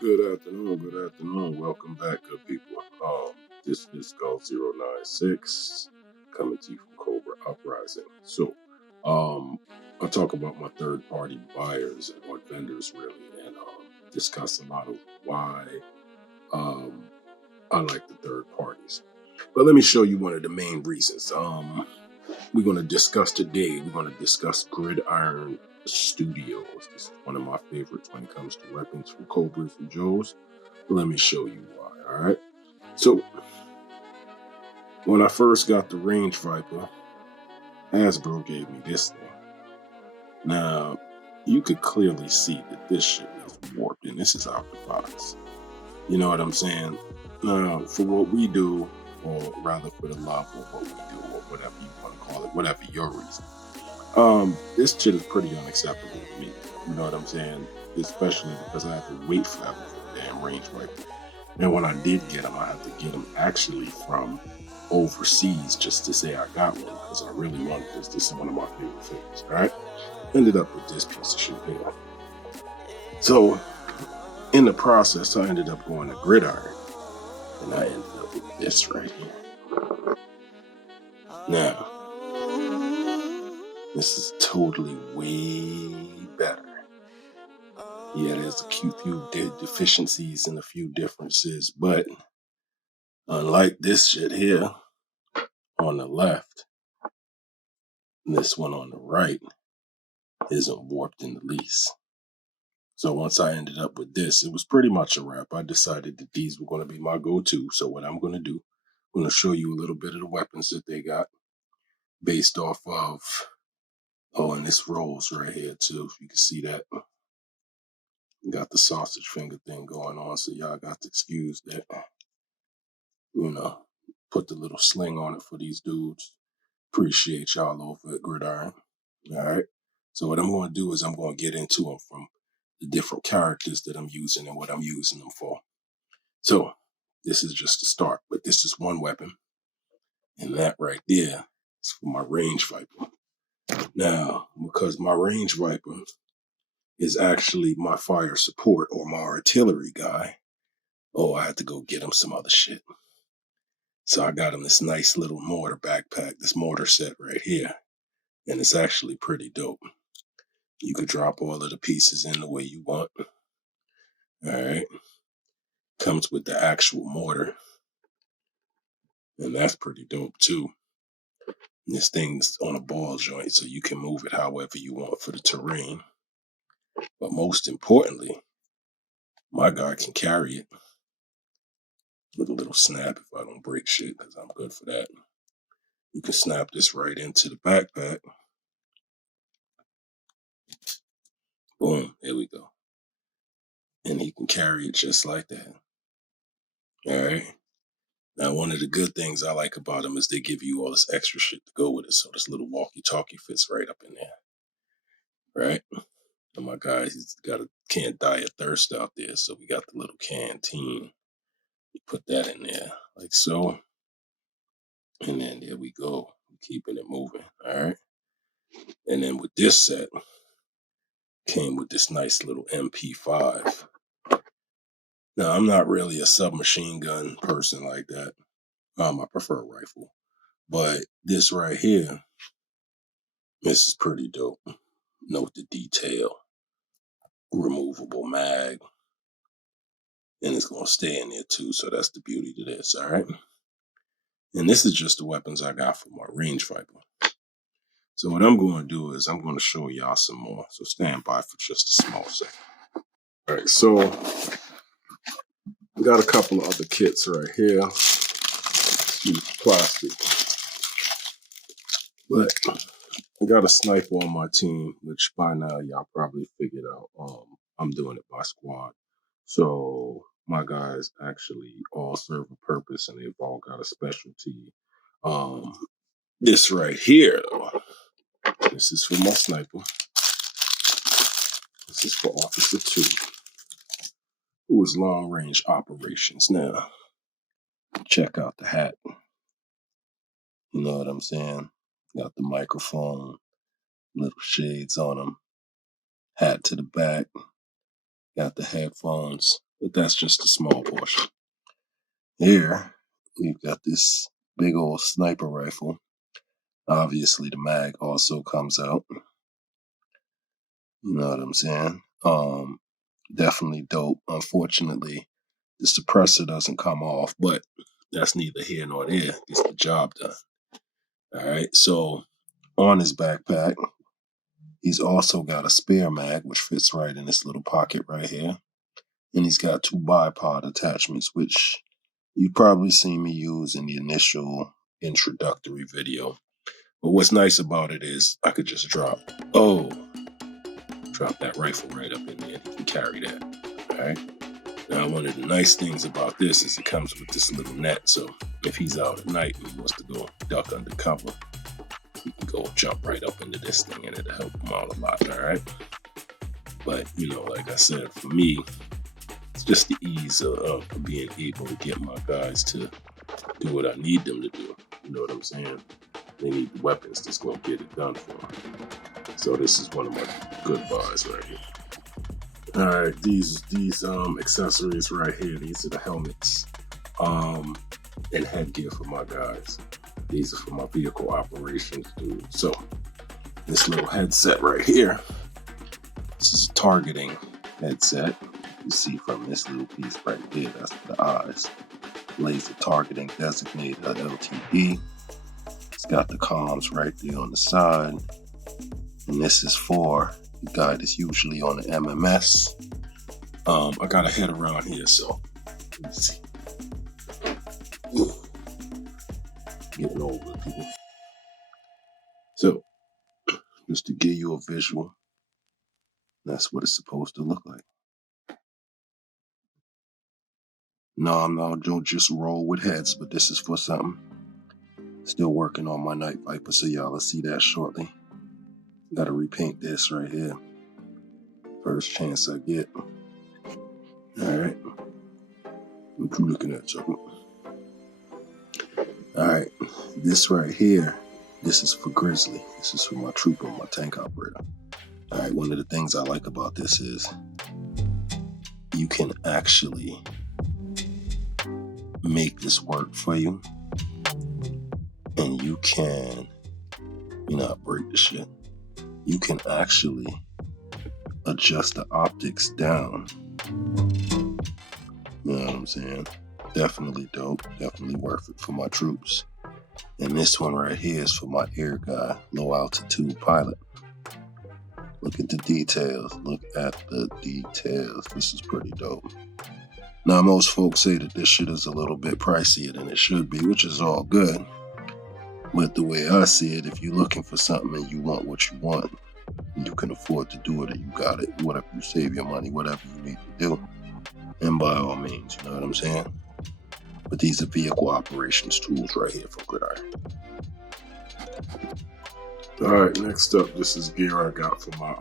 Good afternoon. Welcome back, good people. This is Skull 096 coming to you from Cobra Uprising. So, I talk about my third party buyers or vendors really, and discuss a lot of why I like the third parties. But let me show you one of the main reasons. We're going to discuss today, we're going to discuss Gridiron Studios. This is one of my favorites when it comes to weapons from Cobras and Joes. Let me show you why, all right? So, when I first got the Range Viper, Hasbro gave me this thing. Now, you could clearly see that this shit is warped and this is out the box. You know what I'm saying? Now, for what we do, or rather for the love of what we do, or whatever you want to call it, whatever your reason, this shit is pretty unacceptable to me. You know what I'm saying? Especially because I have to wait forever for the damn Range Viper. And when I did get them, I had to get them actually from overseas just to say I got one because I really wanted this. This is one of my favorite things, all right? Ended up with this piece of shit here. So, in the process, I ended up going to Gridiron, and I ended up with this right here. Now, this is totally way better. Yeah, there's a few deficiencies and a few differences, but unlike this shit here on the left, this one on the right isn't warped in the least. So once I ended up with this, it was pretty much a wrap. I decided that these were going to be my go-to. So what I'm going to do, I'm going to show you a little bit of the weapons that they got based off of, and this rolls right here too. If you can see that. Got the sausage finger thing going on, so y'all got to excuse that. You know, put the little sling on it for these dudes. Appreciate y'all over at Gridiron. All right. So what I'm going to do is I'm going to get into them from the different characters that I'm using and what I'm using them for. So this is just a start, but this is one weapon. And that right there is for my Range Viper. Now, because my Range Viper is actually my fire support or my artillery guy, I had to go get him some other shit. So I got him this nice little mortar backpack, this mortar set right here. And it's actually pretty dope. You could drop all of the pieces in the way you want. All right. Comes with the actual mortar. And that's pretty dope too. This thing's on a ball joint, so you can move it however you want for the terrain. But most importantly, my guy can carry it with a little snap if I don't break shit, because I'm good for that. You can snap this right into the backpack. Boom, there we go. And he can carry it just like that. All right. Now, one of the good things I like about them is they give you all this extra shit to go with it. So this little walkie-talkie fits right up in there. Right? And my guy, can't die of thirst out there. So we got the little canteen. You put that in there like so. And then there we go. Keeping it moving. All right. And then with this set, came with this nice little MP5. Now, I'm not really a submachine gun person like that. I prefer a rifle. But this right here, this is pretty dope. Note the detail. Removable mag. And it's going to stay in there too. So that's the beauty to this, all right? And this is just the weapons I got for my Range Viper. So what I'm going to do is I'm going to show y'all some more. So stand by for just a small second. All right, so I got a couple of other kits right here. Excuse plastic. But I got a sniper on my team, which by now y'all probably figured out. I'm doing it by squad. So my guys actually all serve a purpose and they've all got a specialty. This right here, though, this is for my sniper. This is for Officer 2, who is long range operations. Now, check out the hat. You know what I'm saying? Got the microphone, little shades on them, hat to the back. Got the headphones, but that's just a small portion. Here, we've got this big old sniper rifle. Obviously, the mag also comes out. You know what I'm saying? Definitely dope. Unfortunately, the suppressor doesn't come off, but that's neither here nor there. Gets the job done. All right, so on his backpack, he's also got a spare mag, which fits right in this little pocket right here. And he's got 2 bipod attachments, which you've probably seen me use in the initial introductory video. But what's nice about it is I could just drop that rifle right up in there and he can carry that. All right. Now, one of the nice things about this is it comes with this little net. So if he's out at night and he wants to go duck under cover, he can go jump right up into this thing and it'll help him out a lot. All right. But, like I said, for me, it's just the ease of being able to get my guys to do what I need them to do. You know what I'm saying? They need the weapons that's going to get it done for them. So this is one of my good buys right here. All right, these accessories right here, these are the helmets and headgear for my guys. These are for my vehicle operations dude. So this little headset right here, this is a targeting headset. You see from this little piece right there, that's the eyes. Laser targeting designated LTD. It's got the comms right there on the side. And this is for the guy that's usually on the MMS. I got a head around here, so let me see. Ooh. Getting old with people. So, just to give you a visual, that's what it's supposed to look like. No, don't just roll with heads, but this is for something. Still working on my Night Viper, so y'all will see that shortly. Gotta repaint this right here. First chance I get. Alright. What you looking at, Chuck? Alright. This right here, this is for Grizzly. This is for my trooper, my tank operator. Alright, one of the things I like about this is you can actually make this work for you. And you can, break the shit. You can actually adjust the optics down. You know what I'm saying? Definitely dope. Definitely worth it for my troops. And this one right here is for my air guy, low altitude pilot. Look at the details. Look at the details. This is pretty dope. Now, most folks say that this shit is a little bit pricier than it should be, which is all good. But the way I see it, if you're looking for something and you want what you want, and you can afford to do it and you got it, whatever, you save your money, whatever you need to do, and by all means, you know what I'm saying? But these are vehicle operations tools right here from Gridiron. Alright, next up, this is gear I got for my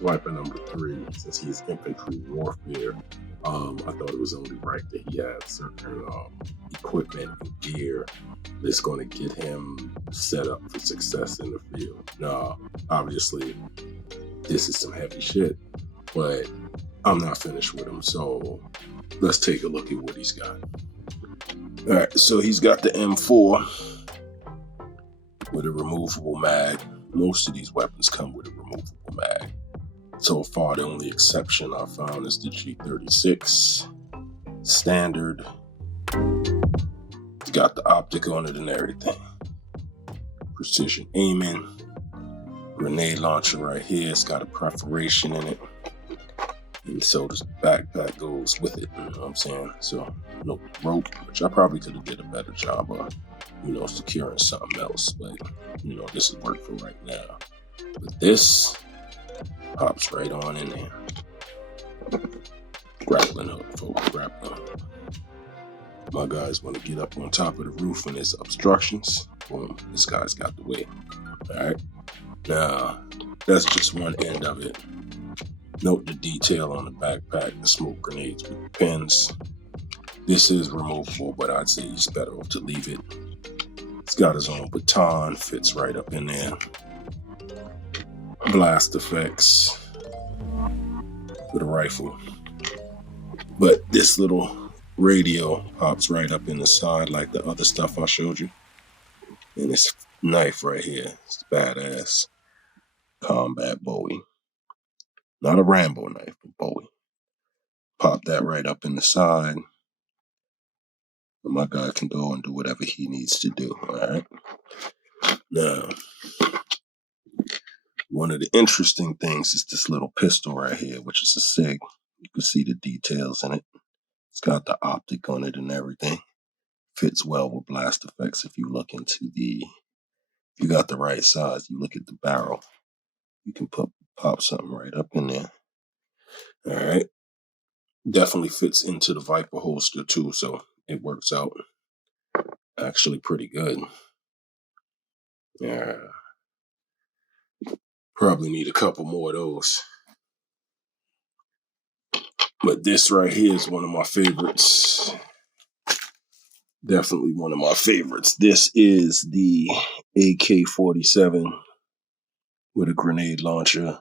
Viper number 3, since he's infantry warfare. I thought it was only right that he had certain equipment and gear that's going to get him set up for success in the field. Now, obviously, this is some heavy shit, but I'm not finished with him, so let's take a look at what he's got. All right, so he's got the M4 with a removable mag. Most of these weapons come with a removable mag. So far, the only exception I found is the G36 standard. It's got the optic on it and everything. Precision aiming. Grenade launcher right here. It's got a perforation in it. And so this backpack goes with it. You know what I'm saying? So no rope, which I probably could have did a better job of, securing something else. But, this is work for right now. But this pops right on in there. Grappling hook, folks, grappling hook. My guys want to get up on top of the roof when there's obstructions. Boom, this guy's got the way. All right. Now, that's just one end of it. Note the detail on the backpack, the smoke grenades with the pins. This is removable, but I'd say it's better off to leave it. It's got his own baton, fits right up in there. Blast effects. for the rifle. But this little radio pops right up in the side like the other stuff I showed you. And this knife right here, it's badass combat Bowie. Not a Rambo knife, but Bowie. Pop that right up in the side. And my guy can go and do whatever he needs to do, all right? Now, one of the interesting things is this little pistol right here, which is a SIG. You can see the details in it. It's got the optic on it and everything. Fits well with blast effects if you look into the, if you got the right size, you look at the barrel, you can pop something right up in there. All right. Definitely fits into the Viper holster too, so it works out actually pretty good. Yeah. Probably need a couple more of those. But this right here is one of my favorites. Definitely one of my favorites. This is the AK-47 with a grenade launcher.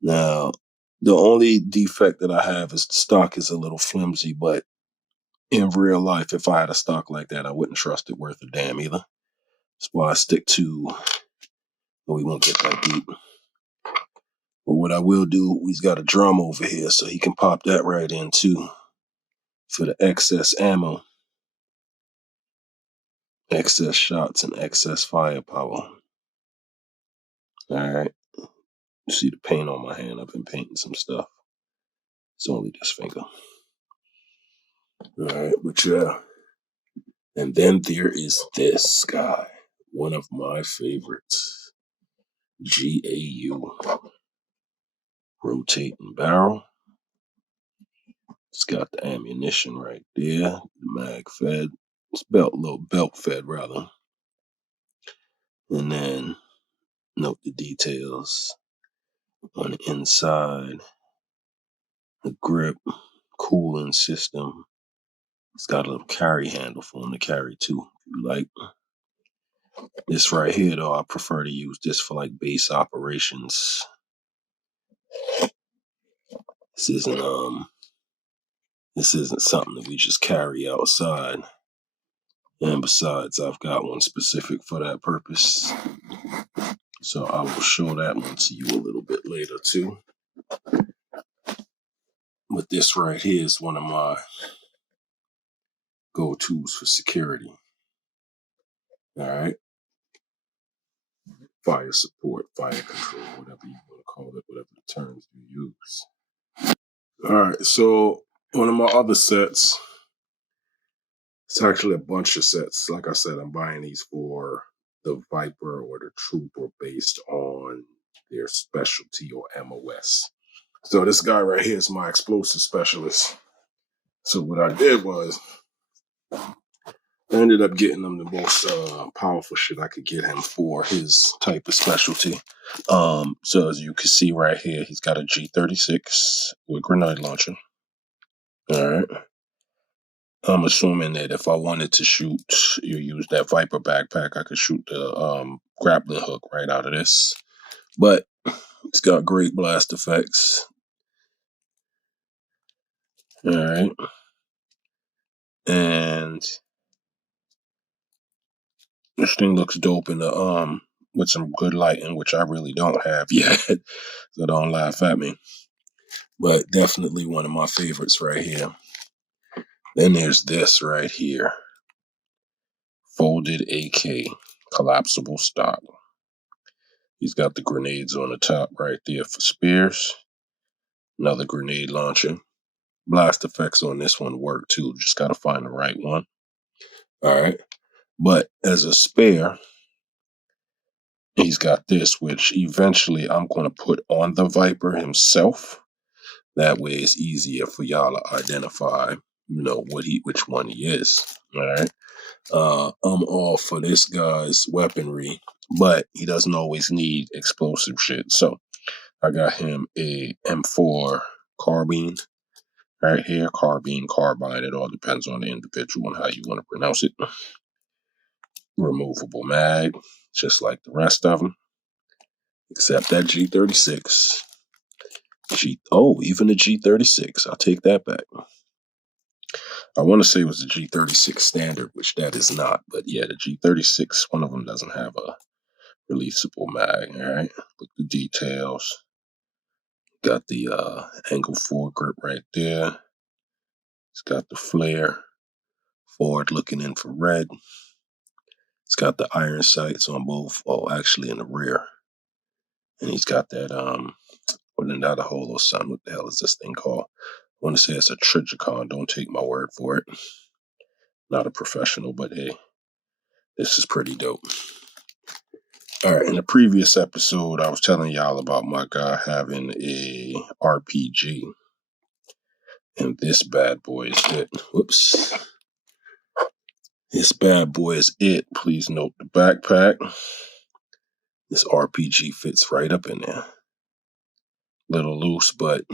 Now, the only defect that I have is the stock is a little flimsy, but in real life, if I had a stock like that, I wouldn't trust it worth a damn either. That's why I stick to, but we won't get that deep. But what I will do, he's got a drum over here, so he can pop that right in too for the excess ammo, excess shots, and excess firepower. All right. You see the paint on my hand? I've been painting some stuff. It's only this finger. All right, but yeah. And then there is this guy, one of my favorites. GAU. Rotating barrel. It's got the ammunition right there. The mag fed. It's little belt fed rather. And then note the details on the inside. The grip, cooling system. It's got a little carry handle for him to carry too, if you like. This right here though, I prefer to use this for like base operations. This isn't something that we just carry outside. And besides, I've got one specific for that purpose. So I will show that one to you a little bit later too. But this right here is one of my go-tos for security. All right. Fire support, fire control, whatever you want to call it, whatever the terms you use. All right. So one of my other sets, it's actually a bunch of sets. Like I said, I'm buying these for the Viper or the Trooper based on their specialty or MOS. So this guy right here is my explosive specialist. So what I did was I ended up getting him the most powerful shit I could get him for his type of specialty. So as you can see right here, he's got a G36 with grenade launcher. All right. I'm assuming that if I wanted to shoot, you use that Viper backpack, I could shoot the grappling hook right out of this. But it's got great blast effects. All right. And this thing looks dope in the with some good lighting, which I really don't have yet. So don't laugh at me. But definitely one of my favorites right here. Then there's this right here. Folded AK, collapsible stock. He's got the grenades on the top right there for spears. Another grenade launcher. Blast effects on this one work too. Just got to find the right one. All right. But as a spare, he's got this, which eventually I'm going to put on the Viper himself. That way it's easier for y'all to identify, which one he is. All right. I'm all for this guy's weaponry, but he doesn't always need explosive shit. So I got him a M4 carbine right here. Carbine, carbide. It all depends on the individual and how you want to pronounce it. Removable mag, just like the rest of them, except that G36. Even the G36. I'll take that back. I want to say it was the G36 standard, which that is not. But yeah, the G36, one of them doesn't have a releasable mag. All right, look the details. Got the angle foregrip right there. It's got the flare, forward-looking infrared. It's got the iron sights on both. Oh, actually in the rear. And he's got that not a holo sun. What the hell is this thing called? I want to say it's a Trigicon. Don't take my word for it. Not a professional, but hey, this is pretty dope. All right, in the previous episode, I was telling y'all about my guy having a RPG. And this bad boy is it. Whoops. This bad boy is it. Please note the backpack. This RPG fits right up in there. Little loose, but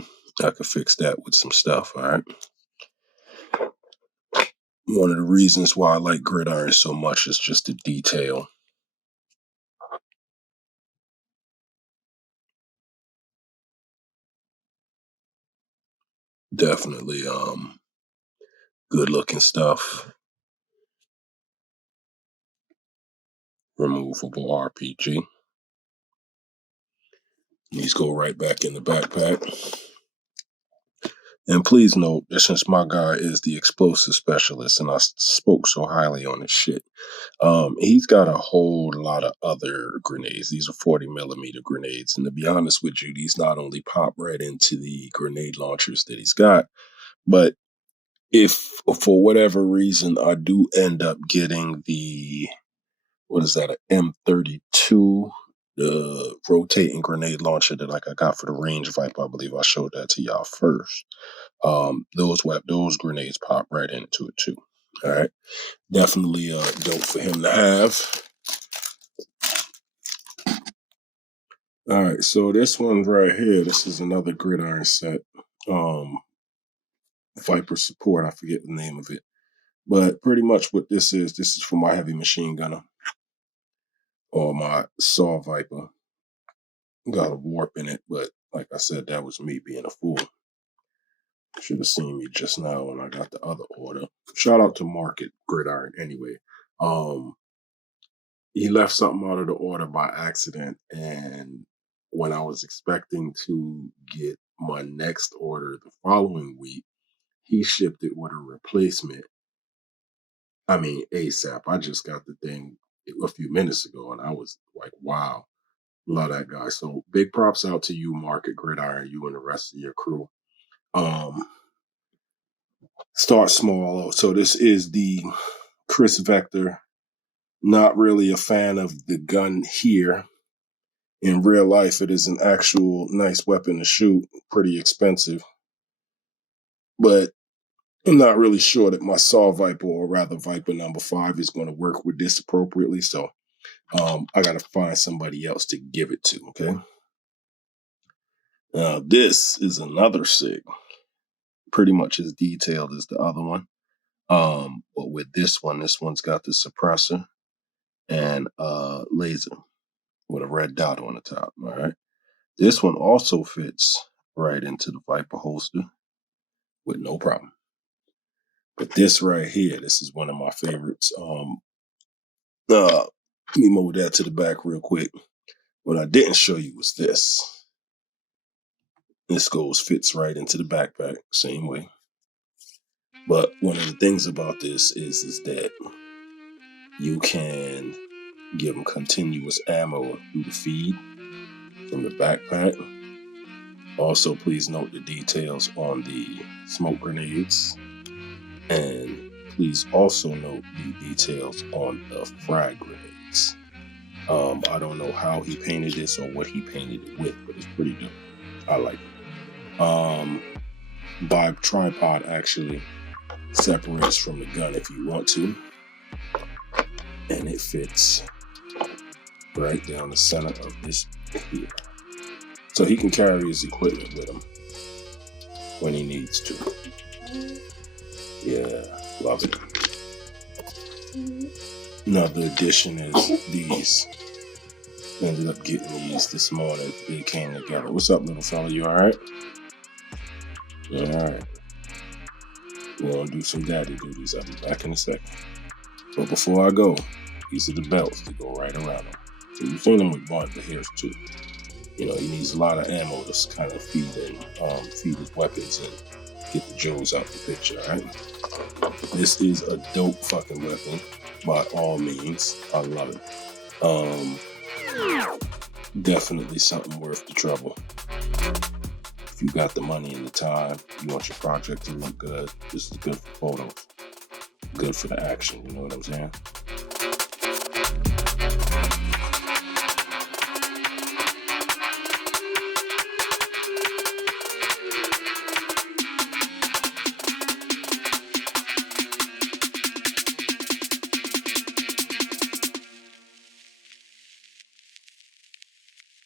I could fix that with some stuff, all right? One of the reasons why I like Gridiron so much is just the detail. Definitely good looking stuff. Removable RPG. These go right back in the backpack. And please note that since my guy is the explosive specialist and I spoke so highly on his shit, he's got a whole lot of other grenades. These are 40 millimeter grenades. And to be honest with you, these not only pop right into the grenade launchers that he's got, but if for whatever reason I do end up getting the, what is that, an M32, the rotating grenade launcher that like I got for the range Viper, I believe I showed that to y'all first. Those grenades pop right into it too. All right, definitely dope for him to have. All right, so this one right here, this is another Gridiron set. Viper support, I forget the name of it. But pretty much what this is for my heavy machine gunner or my saw Viper. Got a warp in it, but like I said, that was me being a fool. Should have seen me just now when I got the other order. Shout out to Mark at Gridiron anyway. He left something out of the order by accident, and when I was expecting to get my next order the following week, he shipped it with a replacement. I mean, ASAP. I just got the thing a few minutes ago, and I was like, wow, love that guy. So big props out to you, Mark at Gridiron, you and the rest of your crew. Start small. So this is the Chris Vector. Not really a fan of the gun here. In real life, it is an actual nice weapon to shoot, pretty expensive. But I'm not really sure that my Saw Viper, or rather Viper number 5, is going to work with this appropriately. So I got to find somebody else to give it to, okay? Now, this is another SIG. Pretty much as detailed as the other one. But with this one's got the suppressor and laser with a red dot on the top, all right? This one also fits right into the Viper holster with no problem. But this right here, this is one of my favorites. Let me move that to the back real quick. What I didn't show you was this. This fits right into the backpack, same way. But one of the things about this is that you can give them continuous ammo through the feed from the backpack. Also, please note the details on the smoke grenades. And please also note the details on the frag grenades. I don't know how he painted this or what he painted it with, but it's pretty dope. I like it. By tripod actually separates from the gun if you want to. And it fits right down the center of this here. So he can carry his equipment with him when he needs to. Yeah, love it. Another addition is these. Ended up getting these this morning. They came together. What's up, little fella? You all right? Alright. We're gonna do some daddy duties. I'll be back in a second. But before I go, these are the belts that go right around them. So you've seen them with one, but here's two. You know, he needs a lot of ammo to kind of feed his weapons and get the jewels out the picture, alright? This is a dope fucking weapon, by all means. I love it. Definitely something worth the trouble. If you got the money and the time, you want your project to look good, this is good for photos. Good for the action, you know what I'm saying?